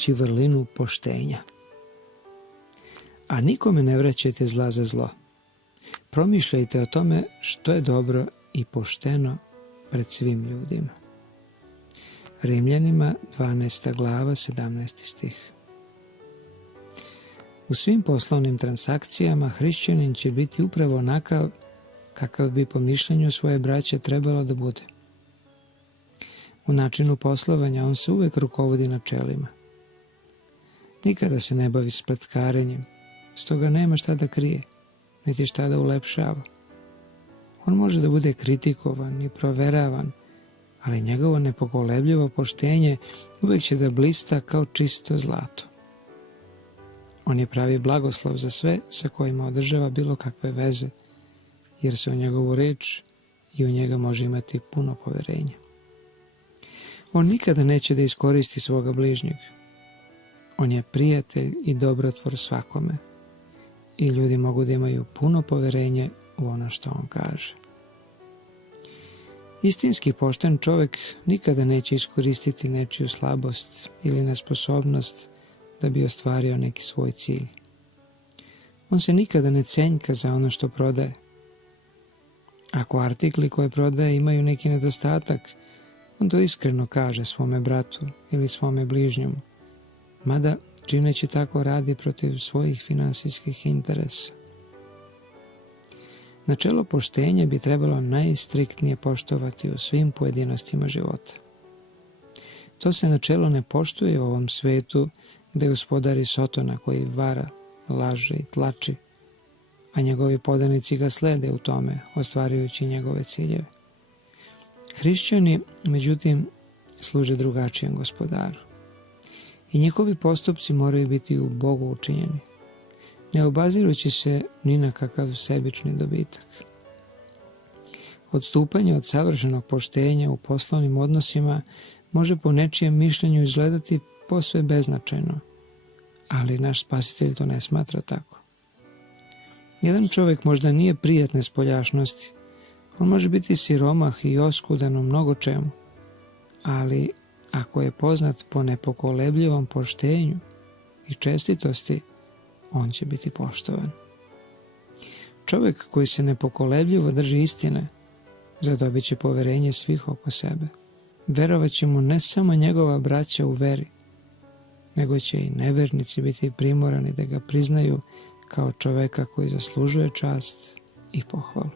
Negujući vrlinu poštenja. A nikome ne vraćajte zla za zlo. Promišljajte o tome što je dobro i pošteno pred svim ljudima. Rimljanima 12. glava 17. stih. U svim poslovnim transakcijama hrišćanin će biti upravo onakav kakav bi po mišljenju svoje braće trebalo da bude. U načinu poslovanja on se uvek rukovodi načelima. Nikada se ne bavi spletkarenjem, stoga nema šta da krije, niti šta da ulepšava. On može da bude kritikovan i proveravan, ali njegovo nepokolebljivo poštenje uvek će da blista kao čisto zlato. On je pravi blagoslov za sve sa kojima održava bilo kakve veze, jer se u njegovu reč i u njega može imati puno poverenja. On nikada neće da iskoristi svoga bližnjeg. On je prijatelj i dobrotvor svakome i ljudi mogu da imaju puno poverenje u ono što on kaže. Istinski pošten čovjek nikada neće iskoristiti nečiju slabost ili nesposobnost da bi ostvario neki svoj cilj. On se nikada ne cenjka za ono što prodaje. Ako artikli koje prodaje imaju neki nedostatak, on to iskreno kaže svome bratu ili svome bližnjemu, mada čineći tako radi protiv svojih finansijskih interesa. Načelo poštenja bi trebalo najstriktnije poštovati u svim pojedinostima života. To se načelo ne poštuje u ovom svetu gde gospodari Sotona koji vara, laže i tlači, a njegovi podanici ga slede u tome, ostvarujući njegove ciljeve. Hrišćani, međutim, služe drugačijem gospodaru i njihovi postupci moraju biti u Bogu učinjeni, ne obazirući se ni na kakav sebični dobitak. Odstupanje od savršenog poštenja u poslovnim odnosima može po nečijem mišljenju izgledati posve beznačajno, ali naš Spasitelj to ne smatra tako. Jedan čovjek možda nije prijatne spoljašnosti, on može biti siromah i oskudan u mnogo čemu, ali ako je poznat po nepokolebljivom poštenju i čestitosti, on će biti poštovan. Čovjek koji se nepokolebljivo drži istine, zadobit će poverenje svih oko sebe. Verovat će mu ne samo njegova braća u veri, nego će i nevernici biti primorani da ga priznaju kao čovjeka koji zaslužuje čast i pohvalu.